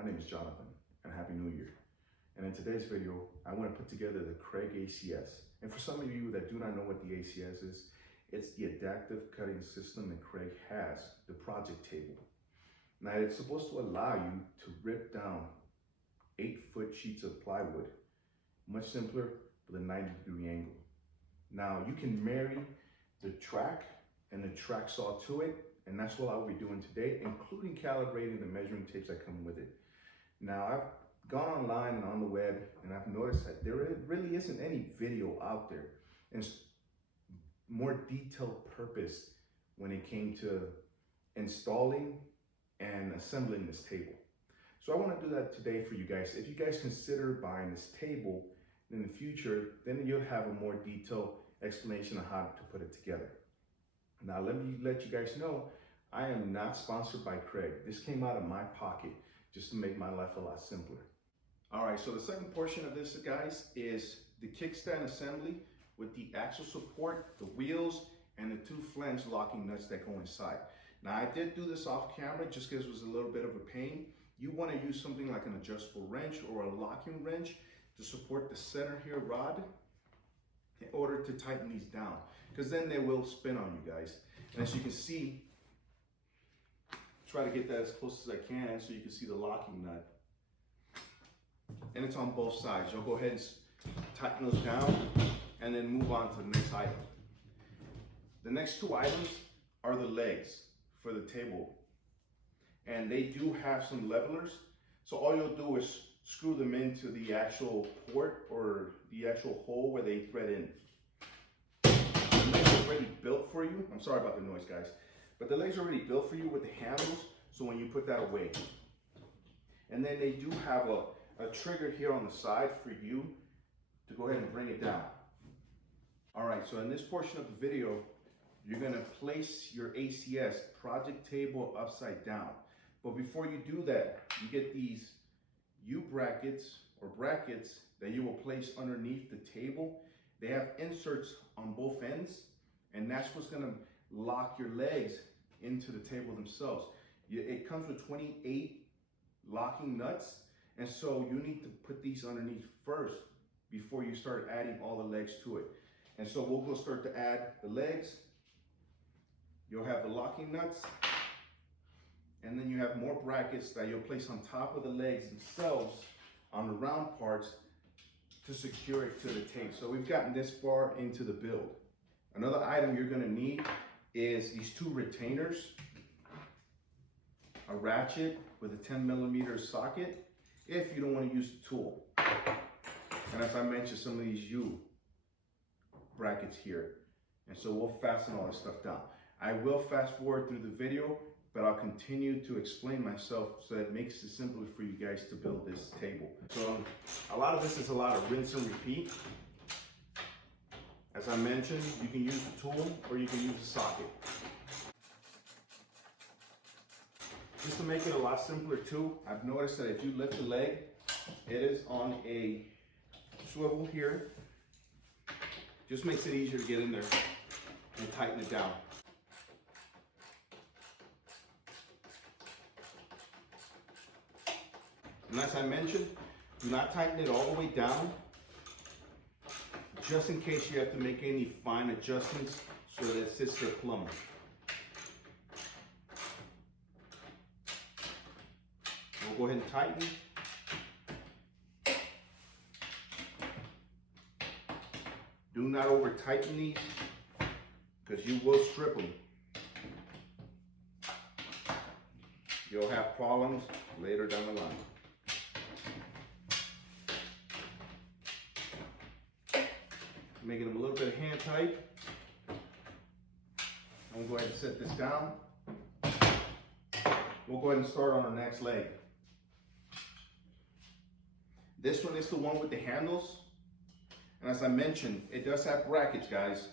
my name is Jonathan, and Happy New Year. And in today's video, I want to put together the Kreg ACS. And for some of you that do not know what the ACS is, it's the adaptive cutting system that Kreg has, the project table. Now, it's supposed to allow you to rip down 8-foot sheets of plywood, much simpler with a 90-degree angle. Now, you can marry the track and the track saw to it, and that's what I'll be doing today, including calibrating the measuring tapes that come with it. Now, I've gone online and on the web, and I've noticed that there really isn't any video out there and more detailed purpose when it came to installing and assembling this table. So I want to do that today for you guys. If you guys consider buying this table in the future, then you'll have a more detailed explanation of how to put it together. Now, let me let you guys know, I am not sponsored by Kreg. This came out of my pocket just to make my life a lot simpler. All right, so the second portion of this, guys, is the kickstand assembly with the axle support, the wheels, and the 2 flange locking nuts that go inside. Now, I did do this off camera just because it was a little bit of a pain. You want to use something like an adjustable wrench or a locking wrench to support the center here rod in order to tighten these down, because then they will spin on you guys. And as you can see, try to get that as close as I can so you can see the locking nut. And it's on both sides. You'll go ahead and tighten those down and then move on to the next item. The next 2 items are the legs for the table. And they do have some levelers. So all you'll do is screw them into the actual port or the actual hole where they thread in. The legs are already built for you. I'm sorry about the noise, guys. But the legs are already built for you with the handles, so when you put that away. And then they do have a trigger here on the side for you to go ahead and bring it down. All right, so in this portion of the video, you're gonna place your ACS project table upside down. But before you do that, you get these U-brackets or brackets that you will place underneath the table. They have inserts on both ends, and that's what's gonna lock your legs into the table themselves. It comes with 28 locking nuts, and so you need to put these underneath first before you start adding all the legs to it. And so we'll go start to add the legs. You'll have the locking nuts, and then you have more brackets that you'll place on top of the legs themselves on the round parts to secure it to the tape. So we've gotten this far into the build. Another item you're gonna need is these 2 retainers, a ratchet with a 10mm socket if you don't want to use the tool. And as I mentioned, some of these U brackets here. And so we'll fasten all this stuff down. I will fast forward through the video, but I'll continue to explain myself so that it makes it simpler for you guys to build this table. So a lot of this is a lot of rinse and repeat. As I mentioned, you can use the tool or you can use the socket. Just to make it a lot simpler too, I've noticed that if you lift the leg, it is on a swivel here. Just makes it easier to get in there and tighten it down. And as I mentioned, do not tighten it all the way down, just in case you have to make any fine adjustments so that it sits there plumb. We'll go ahead and tighten. Do not over tighten these because you will strip them. You'll have problems later down the line. Making them a little bit of hand tight. I'm going to go ahead and set this down. We'll go ahead and start on our next leg. This one is the one with the handles. And as I mentioned, it does have brackets, guys.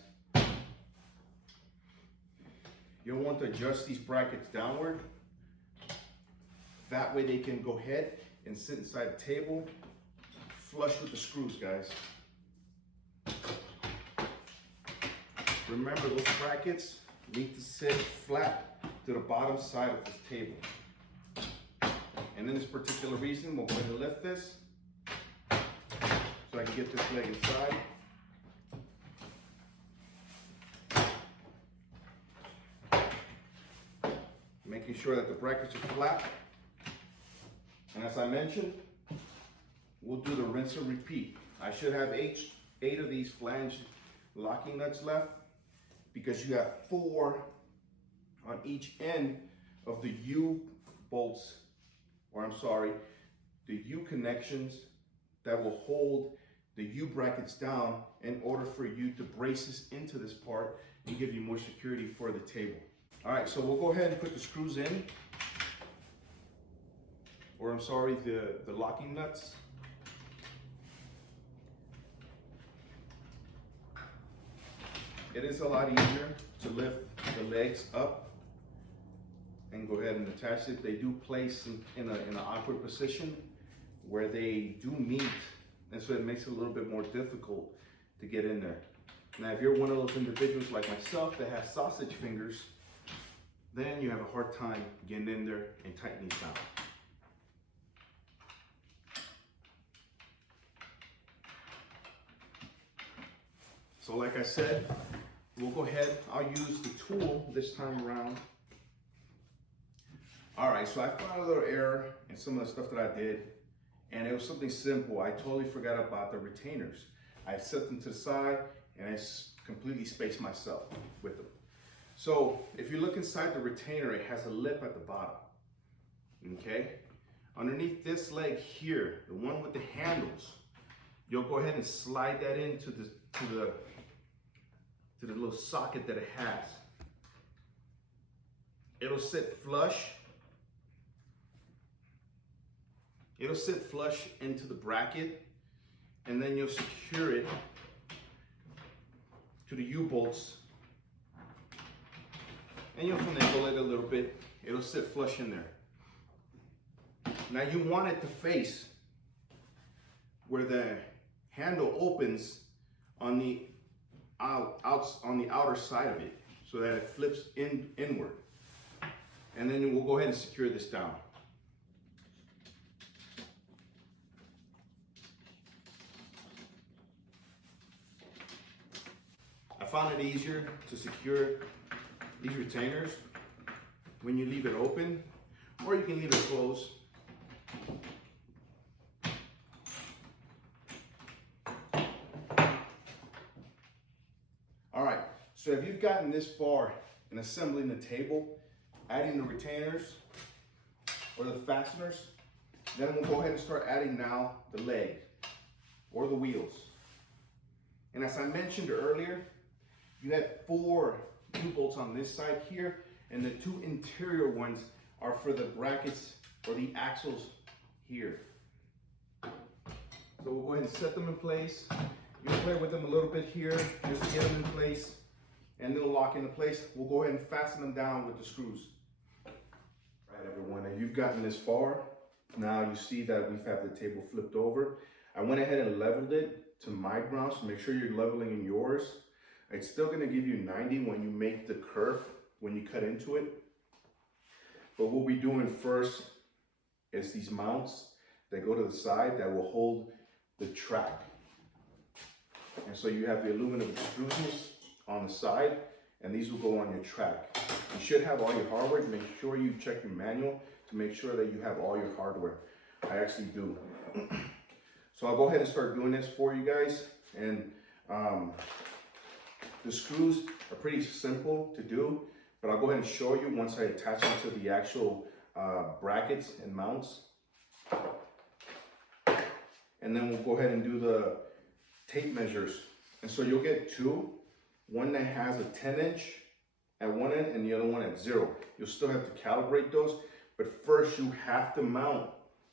You'll want to adjust these brackets downward. That way they can go ahead and sit inside the table flush with the screws, guys. Remember, those brackets need to sit flat to the bottom side of this table. And And in this particular reason, we'll go ahead and lift this so I can get this leg inside. Making sure that the brackets are flat. And as I mentioned, we'll do the rinse and repeat. I should have eight of these flange locking nuts left, because you have 4 on each end of the U bolts, or I'm sorry, the U connections that will hold the U brackets down in order for you to brace this into this part and give you more security for the table. All right, so we'll go ahead and put the screws in, or I'm sorry, the locking nuts. It is a lot easier to lift the legs up and go ahead and attach it. They do place in an awkward position where they do meet, and so it makes it a little bit more difficult to get in there. Now, if you're one of those individuals like myself that has sausage fingers, then you have a hard time getting in there and tightening these down. So like I said, we'll go ahead, I'll use the tool this time around. All right, so I found a little error in some of the stuff that I did, and it was something simple. I totally forgot about the retainers. I set them to the side, and I completely spaced myself with them. So if you look inside the retainer, it has a lip at the bottom, okay? Underneath this leg here, the one with the handles, you'll go ahead and slide that into the little socket that it has. It'll sit flush. It'll sit flush into the bracket, and then you'll secure it to the U-bolts, and you'll finagle it a little bit. It'll sit flush in there. Now you want it to face where the handle opens on the outer side of it, so that it flips inward. And then we'll go ahead and secure this down. I found it easier to secure these retainers when you leave it open, or you can leave it closed. All right, so if you've gotten this far in assembling the table, adding the retainers or the fasteners, then we'll go ahead and start adding now the leg or the wheels. And as I mentioned earlier, you had 4 U-bolts on this side here, and the 2 interior ones are for the brackets or the axles here. So we'll go ahead and set them in place. You'll play with them a little bit here just to get them in place, and they'll lock into place. We'll go ahead and fasten them down with the screws. All right, everyone, and you've gotten this far. Now you see that we've had the table flipped over. I went ahead and leveled it to my ground, so make sure you're leveling in yours. It's still going to give you 90 when you make the curve, when you cut into it. But what we'll be doing first is these mounts that go to the side that will hold the track. And so you have the aluminum extrusions on the side, and these will go on your track. You should have all your hardware. Make sure you check your manual to make sure that you have all your hardware. I actually do. So I'll go ahead and start doing this for you guys. And the screws are pretty simple to do, but I'll go ahead and show you once I attach them to the actual brackets and mounts. And then we'll go ahead and do the tape measures. And so you'll get 2, one that has a 10-inch at one end and the other one at 0. You'll still have to calibrate those, but first you have to mount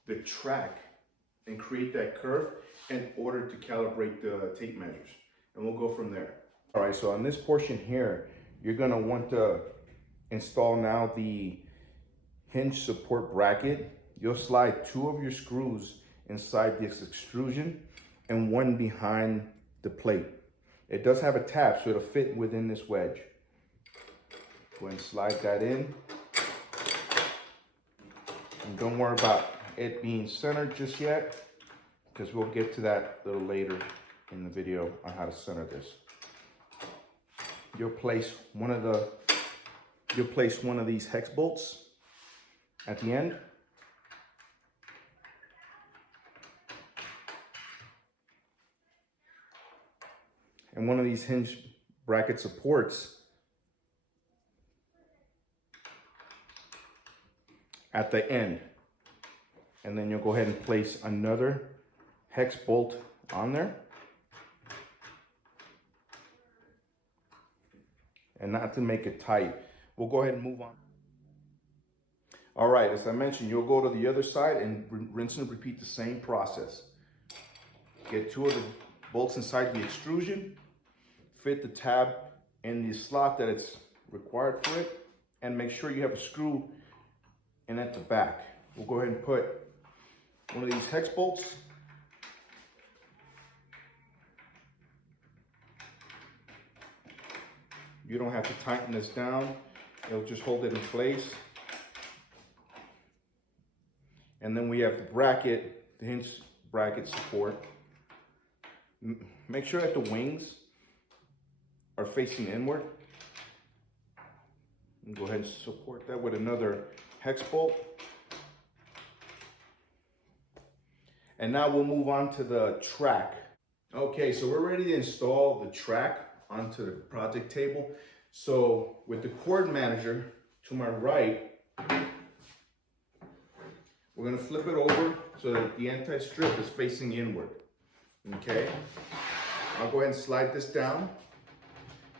the track and create that curve in order to calibrate the tape measures. And we'll go from there. All right, so on this portion here, you're gonna want to install now the hinge support bracket. You'll slide 2 of your screws inside this extrusion and 1 behind the plate. It does have a tab, so it'll fit within this wedge. Go ahead and slide that in. And don't worry about it being centered just yet, because we'll get to that a little later in the video on how to center this. You'll place one of these hex bolts at the end. And one of these hinge bracket supports at the end. And then you'll go ahead and place another hex bolt on there. And not to make it tight, we'll go ahead and move on. All right, as I mentioned, you'll go to the other side and rinse and repeat the same process. Get 2 of the bolts inside the extrusion, fit the tab in the slot that it's required for it, and make sure you have a screw in at the back. We'll go ahead and put one of these hex bolts You don't have to tighten this down. It'll just hold it in place. And then we have the bracket, the hinge bracket support. Make sure that the wings are facing inward. And go ahead and support that with another hex bolt. And now we'll move on to the track. Okay, so we're ready to install the track onto the project table. So with the cord manager to my right, we're gonna flip it over so that the anti-strip is facing inward, okay? I'll go ahead and slide this down.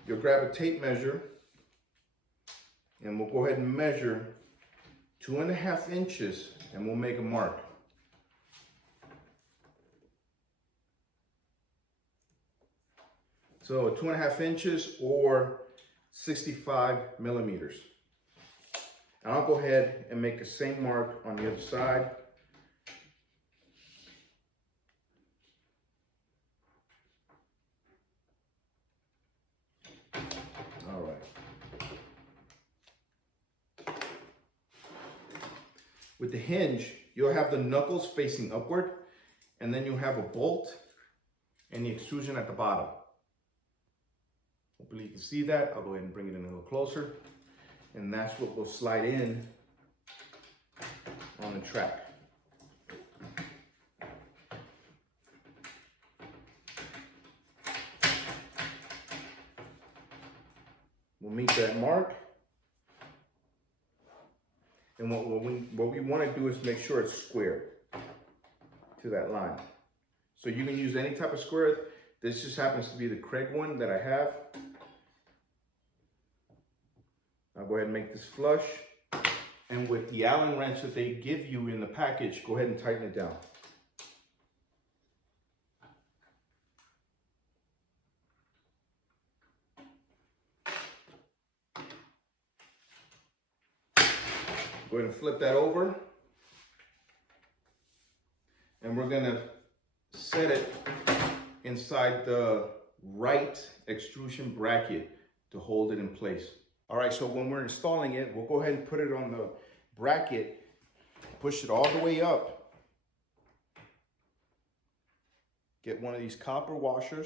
You'll grab a tape measure and we'll go ahead and measure 2.5 inches and we'll make a mark. So 2.5 inches or 65 millimeters. And I'll go ahead and make the same mark on the other side. All right. With the hinge, you'll have the knuckles facing upward, and then you'll have a bolt and the extrusion at the bottom. Hopefully you can see that. I'll go ahead and bring it in a little closer. And that's what will slide in on the track. We'll meet that mark. And what we want to do is make sure it's square to that line. So you can use any type of square. This just happens to be the Kreg one that I have. I'll go ahead and make this flush. And with the Allen wrench that they give you in the package, go ahead and tighten it down. Go ahead and flip that over. And we're gonna set it inside the right extrusion bracket to hold it in place. All right, so when we're installing it, we'll go ahead and put it on the bracket, push it all the way up. Get one of these copper washers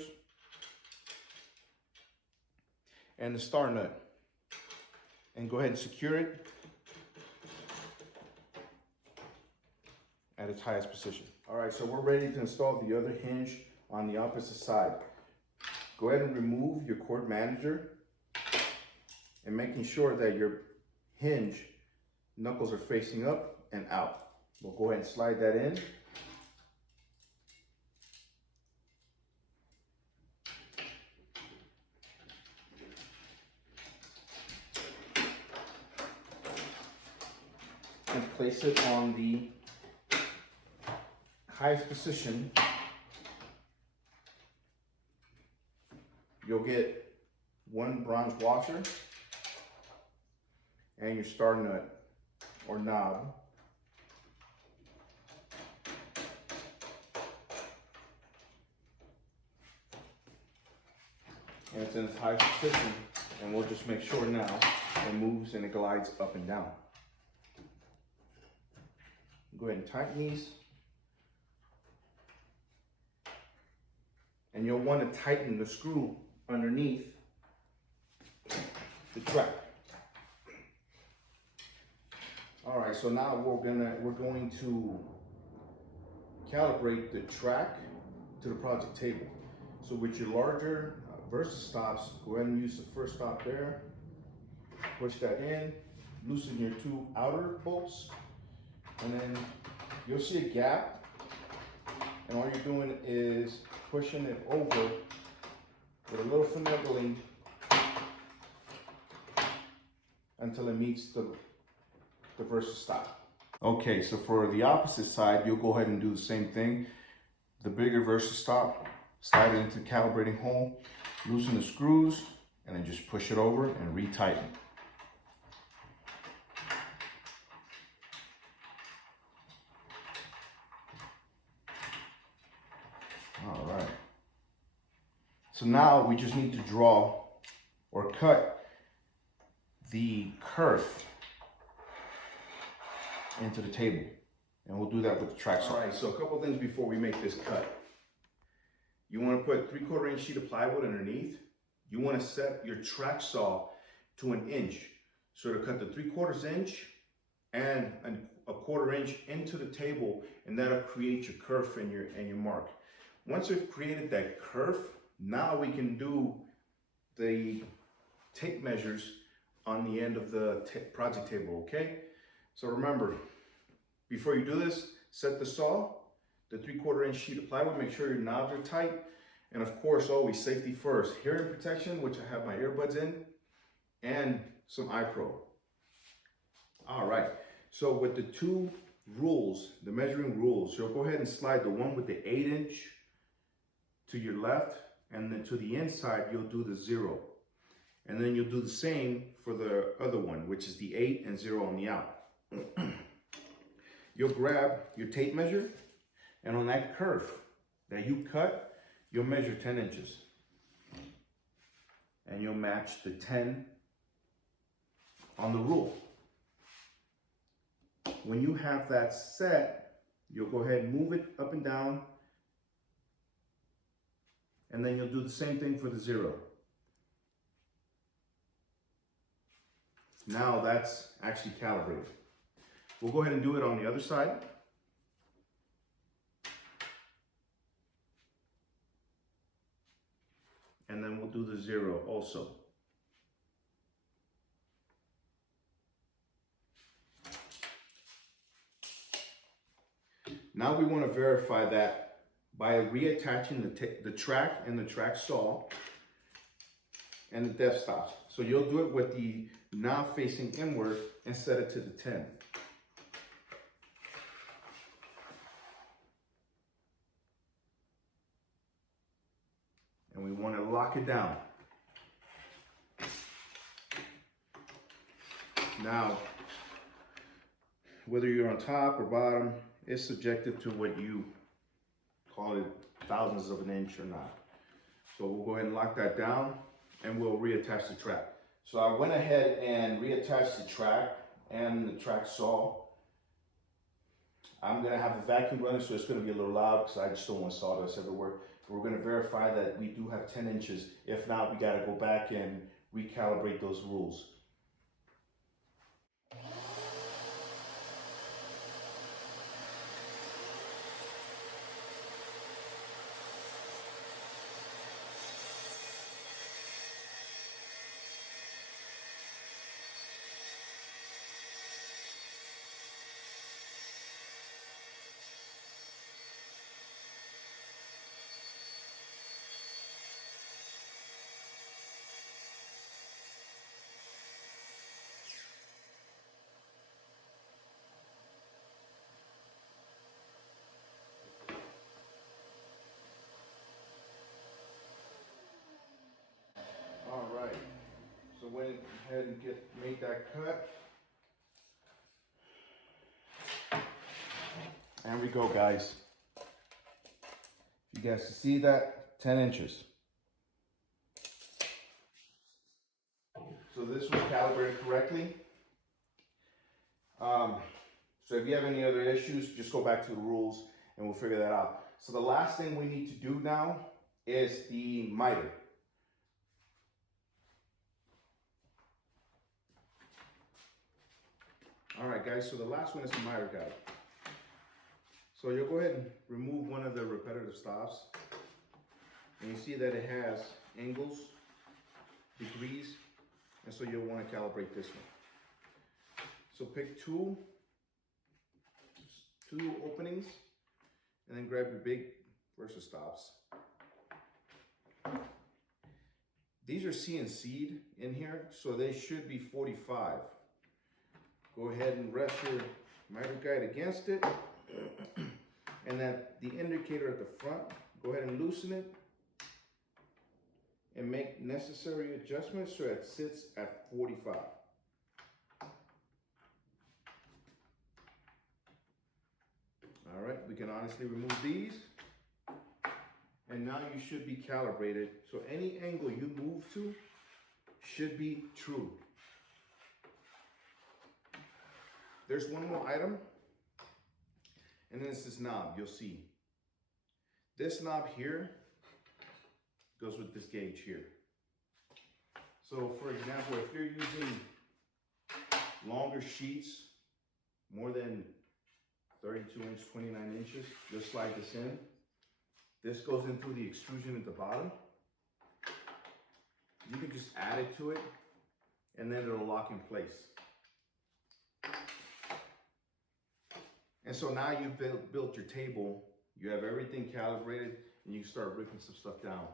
and the star nut. And go ahead and secure it at its highest position. All right, so we're ready to install the other hinge on the opposite side. Go ahead and remove your cord manager and making sure that your hinge knuckles are facing up and out. We'll go ahead and slide that in. And place it on the highest position. You'll get one bronze washer and your star nut or knob. And it's in its highest position, and we'll just make sure now it moves and it glides up and down. Go ahead and tighten these. And you'll want to tighten the screw underneath the track. All right, so now we're going to calibrate the track to the project table. So with your larger Versa stops, go ahead and use the first stop there. Push that in, loosen your two outer bolts, and then you'll see a gap. And all you're doing is pushing it over with a little finagling until it meets the Versa stop. Okay, so for the opposite side, you'll go ahead and do the same thing. The bigger Versa stop, slide it into the calibrating hole, loosen the screws, and then just push it over and retighten. All right. So now we just need to draw or cut the kerf into the table. And we'll do that with the track saw. All right, so a couple things before we make this cut. You want to put 3/4 inch sheet of plywood underneath. You want to set your track saw to 1 inch. So to cut the 3/4 inch and a 1/4 inch into the table, and that'll create your kerf and your mark. Once we've created that kerf, now we can do the tape measures on the end of the project table, okay? So remember, before you do this, set the saw, the 3/4 inch sheet of plywood, make sure your knobs are tight, and of course, always safety first. Hearing protection, which I have my earbuds in, and some eye pro. All right, so with the two rules, the measuring rules, you'll go ahead and slide the one with the 8 inch to your left, and then to the inside, you'll do the 0. And then you'll do the same for the other one, which is the 8 and 0 on the out. You'll grab your tape measure, and on that kerf that you cut, you'll measure 10 inches. And you'll match the 10 on the rule. When you have that set, you'll go ahead and move it up and down, and then you'll do the same thing for the 0. Now that's actually calibrated. We'll go ahead and do it on the other side. And then we'll do the 0 also. Now we want to verify that by reattaching the track and the track saw and the depth stops. So you'll do it with the knob facing inward and set it to the 10. And we want to lock it down. Now, whether you're on top or bottom, it's subjective to what you call it, thousandths of an inch or not. So we'll go ahead and lock that down, and we'll reattach the track. So I went ahead and reattached the track and the track saw. I'm gonna have a vacuum running, so it's gonna be a little loud because I just don't want sawdust everywhere. We're gonna verify that we do have 10 inches. If not, we gotta go back and recalibrate those rules. All right, so went ahead and made that cut. And we go, guys. You guys can see that, 10 inches. So this was calibrated correctly. So if you have any other issues, just go back to the rules and we'll figure that out. So the last thing we need to do now is the miter. All right, guys, so the last one is the miter guide. So you'll go ahead and remove one of the repetitive stops. And you see that it has angles, degrees, and so you'll want to calibrate this one. So pick two openings, and then grab your big versus stops. These are CNC'd in here, so they should be 45. Go ahead and rest your miter guide against it. And at the indicator at the front, go ahead and loosen it and make necessary adjustments so it sits at 45. All right, we can honestly remove these. And now you should be calibrated. So any angle you move to should be true. There's one more item, and then it's this knob, you'll see. This knob here goes with this gauge here. So for example, if you're using longer sheets, more than 32 inches, 29 inches, you'll slide this in. This goes in through the extrusion at the bottom. You can just add it to it, and then it'll lock in place. And so now you've built your table, you have everything calibrated, and you start breaking some stuff down.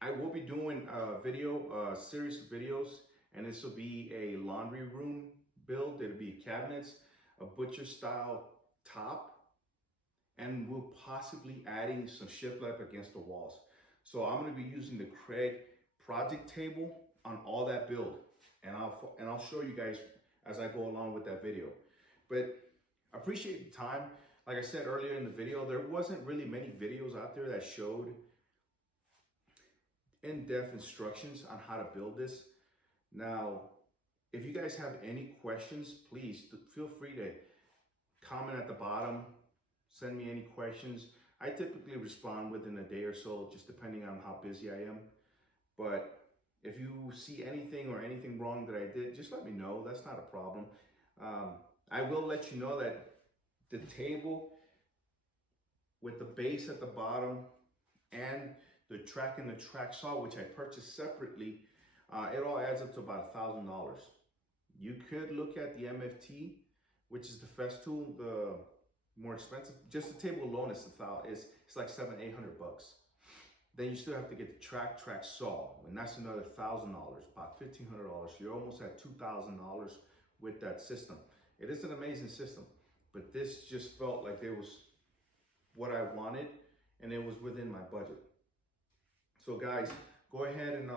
I will be doing a series of videos, and this will be a laundry room build. It'll be cabinets, a butcher style top, and we'll possibly adding some shiplap against the walls. So I'm going to be using the Kreg project table on all that build, and I'll show you guys as I go along with that video. But I appreciate the time. Like I said earlier in the video, there wasn't really many videos out there that showed in-depth instructions on how to build this. Now, if you guys have any questions, please feel free to comment at the bottom, send me any questions. I typically respond within a day or so, just depending on how busy I am. But if you see anything or anything wrong that I did, just let me know. That's not a problem. I will let you know that the table with the base at the bottom and the track and the track saw, which I purchased separately, it all adds up to about $1,000. You could look at the MFT, which is the Festool, the more expensive. Just the table alone is it's like $700-800. Then you still have to get the track saw, and that's another $1,000, about $1,500. You're almost at $2,000 with that system. It is an amazing system, but this just felt like it was what I wanted, and it was within my budget. So guys, go ahead and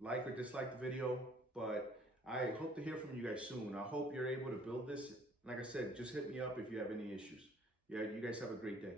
like or dislike the video, but I hope to hear from you guys soon. I hope you're able to build this. Like I said, just hit me up if you have any issues. Yeah, you guys have a great day.